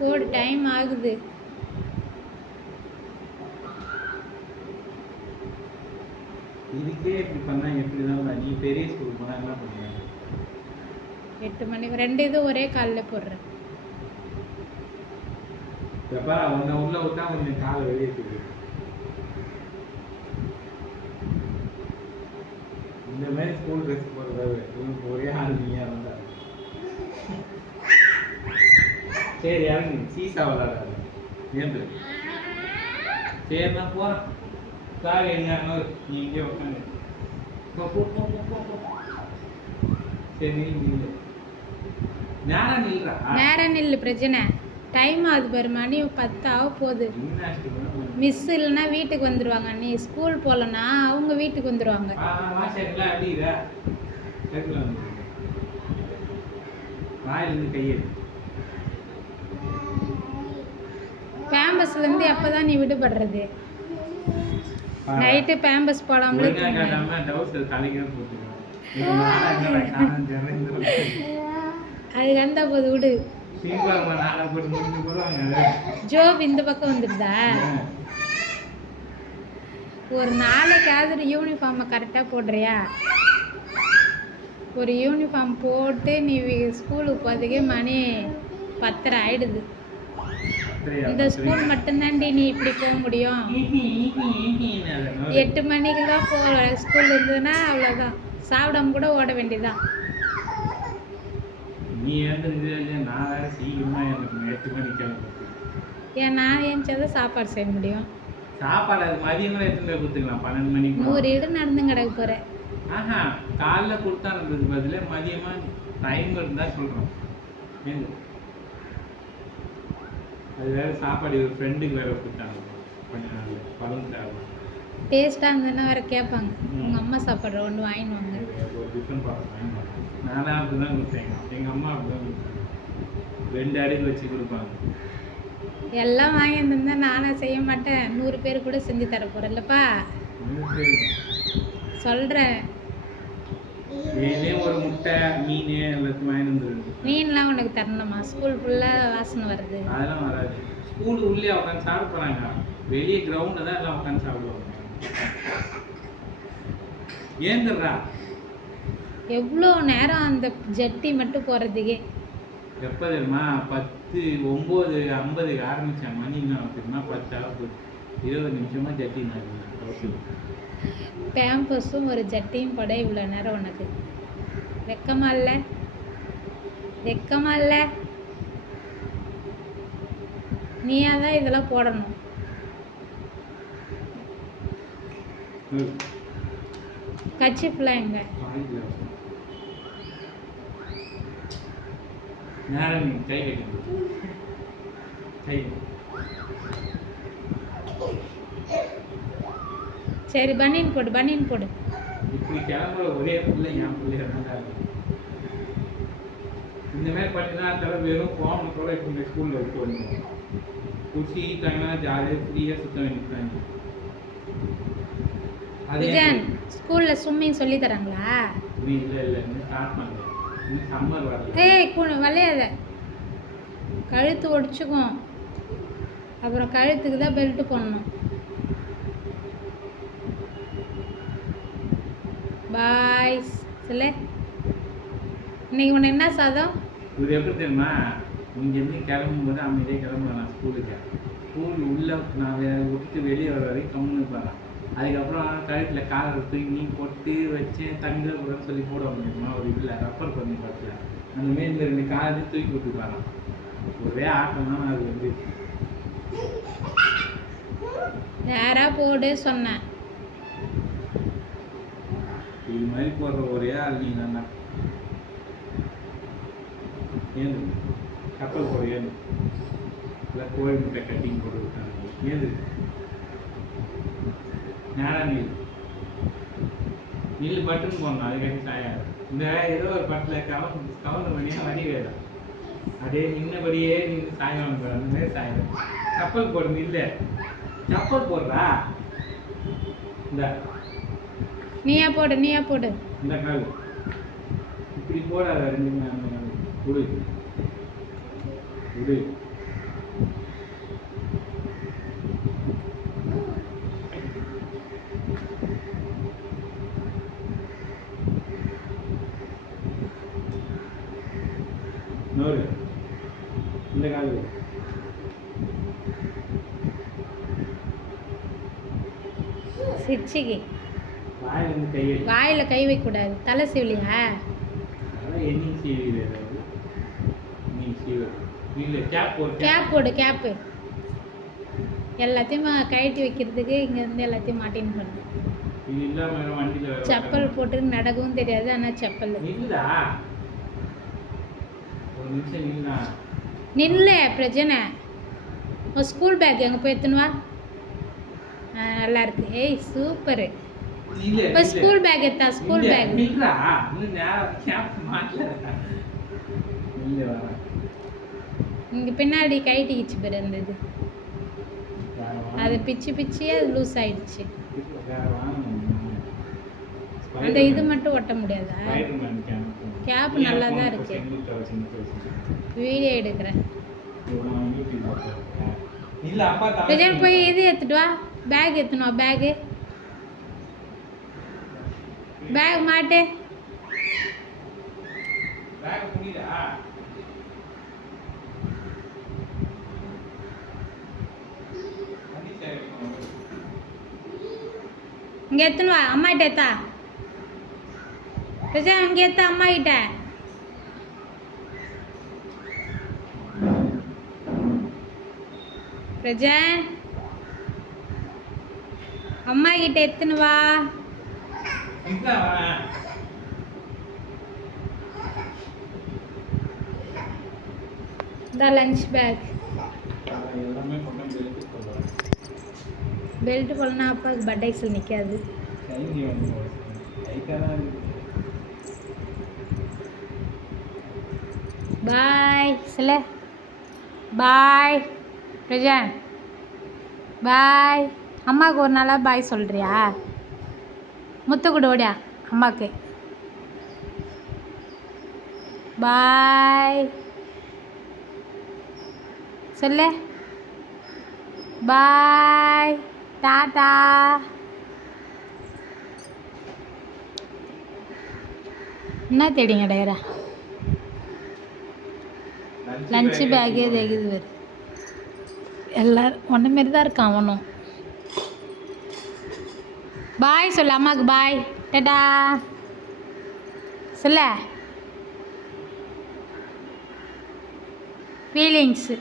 போடு, டைம் ஆகுது. இதுக்கே இப்படி பண்ணா எப்படி தான்? நீ பெரிய ஸ்கூல் போனா என்ன பண்ணுவேன்? 8 மணிக்கு 2 இது ஒரே காலில் போடுறேன். எப்பா உன்னை உள்ள விட்டா உன்னை காலை வெளியே தூக்கு. இந்த மாதிரி ஸ்கூல் ட்ரெஸ் போடுறது உனக்கு ஒரே ஆள் நீயா இருந்தா. சரி இறங்கு, சீசா விளாடாது ஏந்து. சரி நான் போறேன். சார் எங்க நீ இங்கே உட்காந்து. சரி நில்லு. நேரம் நில்றா. நேரம் நில்லு, பிரச்சனை. டைம் ஆகுது பாரு, மணி 10 ஆக போகுது. மிஸ் இல்லைன்னா வீட்டுக்கு வந்துடுவாங்க. நீ ஸ்கூல் போகலன்னா அவங்க வீட்டுக்கு வந்துடுவாங்க. பேம்பஸ்லேருந்து எப்போ தான் நீ விடுபடுறது? நைட்டு பேம்பஸ் போடாமலே அது கண்டா போது விடு. ஜோப் இந்த பக்கம் வந்துடுதா? ஒரு நாளைக்காவது யூனிஃபார்மை கரெக்டாக போடுறியா? ஒரு யூனிஃபார்ம் போட்டு நீ ஸ்கூலுக்கு போகிறதுக்கே மணி 10:30 ஆயிடுது. இந்த ஸ்கூல் மட்டும்தாண்டி நீ இப்படி போக முடியும். 8 மணிக்கு தான் ஸ்கூல் இருந்ததுன்னா அவ்வளோதான், சாப்பிடாம கூட ஓட வேண்டியதுதான். நீ நான் வேற சீக்கிரமா 8 மணிக்கு ஏன் நான் ஏஞ்சாதான் சாப்பாடு செய்ய முடியும். சாப்பாடு அது மதியமாக எடுத்துட்டு போய் கொடுத்துக்கலாம். 12 மணிக்கு 100 இடம் நடந்து கிடக்க போகிறேன். காலைல கொடுத்தா இருந்தது பதில் மதியமாக டைம் இருந்தால் சொல்கிறோம். அது வேறு சாப்பாடு ஒரு ஃப்ரெண்டுக்கு வேறு கொடுத்தாங்க. கொஞ்ச நாள் பழம் தேவை டேஸ்ட்டாக இருந்ததுன்னா வேறு கேட்பாங்க. உங்கள் அம்மா சாப்பாடு ஒன்று வாங்கிடுவாங்க. ஒரு டிஃபன் பாத்திரம் வாங்கிடுவாங்க. நானும் அப்படி தான் கொடுத்தேன். எங்கள் அம்மா அப்படி தான் கொடுத்தாங்க. 2 அடுக்கு வச்சு கொடுப்பாங்க. எல்லாம் வாங்கி இருந்திருந்தா நானும் செய்ய மாட்டேன். 100 பேர் கூட செஞ்சு தர போகிறேன்லப்பா. சொல்கிறேன். ஒரு முட்டை மீன் எல்லாத்தையும் வாங்கி வந்துருக்கு. மீன்லாம் உனக்கு தரணுமா? ஸ்கூல் ஃபுல்லாக வாசனை வருது. அதெல்லாம் வராது. ஸ்கூல் உள்ளே உட்காந்து சாப்பிட போகிறாங்க. வெளியே கிரவுண்டில் தான் எல்லாம் உட்காந்து சாப்பிடுவாங்க. ஏந்துடுறா. எவ்வளோ நேரம் அந்த ஜட்டி மட்டும் போகிறதுக்கே? எப்போ தெரியுமா? 10:09:50 ஆரம்பித்தேன். மணி என்ன தெரியுமா? 10 ஆகுது. 20 நிமிஷமாக ஜட்டி நான் பேம்பஸும் ஒரு ஜட்டியும் போட இவ்வளோ நேரம் உனக்கு வெக்கமா இல்லை? வெக்கமா இல்லை? நீயா தான் இதெல்லாம் போடணும். கச்சிப்லாம் எங்க? சரி பனியன் போடு, பனியன் போடு. இப்படி கிளம்புற ஒரே பிள்ளை என் பிள்ளைய தான். இந்த மாதிரி பண்ணினா வெறும் போனோட இப்போ ஸ்கூலில் விட்டு வந்துடும். குடிச்சிட்டாங்கன்னா ஜாலியாக ஃப்ரீயாக சுத்த வேண்டியது. விஜயன் ஸ்கூலில் ஸ்விம்மிங் சொல்லி தராங்களா? இல்லை இன்னும் ஸ்டார்ட் பண்ணல. இன்னும் சம்மர் வரல. ஏய் விளையாத, கழுத்து ஒடிச்சுக்கும். அப்புறம் கழுத்துக்கு தான் பெல்ட் போடணும். பாய் சொல்லு. இன்னைக்கு உன்னை என்ன சாதம்? இது எப்படி தெரியுமா? இங்கேருந்து கிளம்பும்போது அமைதியாக கிளம்புறேன் ஸ்கூலுக்கு. ஸ்கூல் உள்ளே நான் விட்டு வெளியே வர வரைக்கும் கம்முன்னு போகிறேன். அதுக்கப்புறம் கழுத்தில் காலை தூக்கி போட்டு வச்சு தங்க கூடன்னு சொல்லி போடுவாங்க. ஒரு இதில் ரப்பர் பண்ணி பார்த்துல அந்த மாரி இந்த 2 காலையும் தூக்கி விட்டு போகிறான். ஒரே ஆட்டம் தான். அது வந்து யாரா போடு சொன்னேன். இது மாதிரி போடுற ஒரே ஆள் நீ தானே. ஏது கப்பல் போட ஏது இல்லை கோழி முட்டை கட்டிங் போட்டு விட்டாங்க. ஏது நேரம் நில்லு பட்டுன்னு போடணும். அதுக்காண்டி சாயாது. இந்த ஏதோ ஒரு பட்டில் கவர்ந்து பண்ணியா வடி வேலை அதே நின்னபடியே நின்று சாயம் அந்த மாதிரி சாயம். கப்பல் போடு. இல்லை கப்பல் போடுறா. இந்த நீயா போடு. இந்த கால் இப்படி போடாத. 2 அந்த கால் விடு. நோரு இந்த கால் சிரிச்சிக்கு வாயில் வந்து கை வைக்க வாயில் கை வைக்கக்கூடாது. தலை சீவலியா? அதான் என்னையும் சீவிடு ஏதாவது நீ சீவ இல்லை கேப் போட்டு கேப் போடு, கேப்பு. எல்லாத்தையும் கழட்டி வைக்கிறதுக்கு இங்கேருந்து எல்லாத்தையும் மாட்டின்னு பண்ணு. இது இல்லாமல் வண்டியில் செப்பல் போட்டு நடக்கவும் தெரியாது, ஆனால் செப்பல். இல்லா ஒரு நிமிஷம் இல்லா நில்ல பிரச்சனை. உன் ஸ்கூல் பேக் எங்கே போய் எடுத்துன்னு வா. நல்லா இருக்கு. ஏய் சூப்பரு. இல்ல இப்போ ஸ்கூல் பேக் எடுத்தா? ஸ்கூல் பேக் இல்லா இன்னும் நேரம் கேப் மாட்டல இல்லை வர இங்கே பின்னாடி கைட்டிக்கிச்சு பேர் அந்த இது. அது பிச்சு பிச்சு அது லூஸ் ஆயிடுச்சு. அந்த இது மட்டும் ஒட்ட முடியாதா? கேப் நல்லா தான் இருக்கு. வீடியோ எடுக்கிறேன். பிரஜன் போய் இது எடுத்துட்டு வா. பேக் எடுத்துன்னு வா. பேகு பேக் மாட்டு. இங்கே எடுத்துன்னு வா. அம்மா கிட்ட எடுத்தா பிரஜன், இங்கே எடுத்தா அம்மா கிட்ட. பிரஜன் அம்மா கிட்ட எடுத்துன்னு வா. இந்த லஞ்ச் பேக். பெல்ட் போடலன்னா அப்பாவுக்கு பட்டைக்ஸில் நிற்காது. பாய் சில பாய் பிரஜன். பாய். அம்மாவுக்கு ஒரு நாளாக பாய் சொல்கிறியா? முத்து கூட ஓடியா அம்மாவுக்கு. பாய் சொல்லு. பாய் டாடா. என்ன தேடிங்க டயரா? லஞ்சு பேக்கே தேக்குது வேறு. எல்லோரும் ஒன்று மாரி தான் இருக்கான் அவனும். பாய் சொல்லு அம்மாவுக்கு. பாய் டாடா சொல்ல. ஃபீலிங்ஸு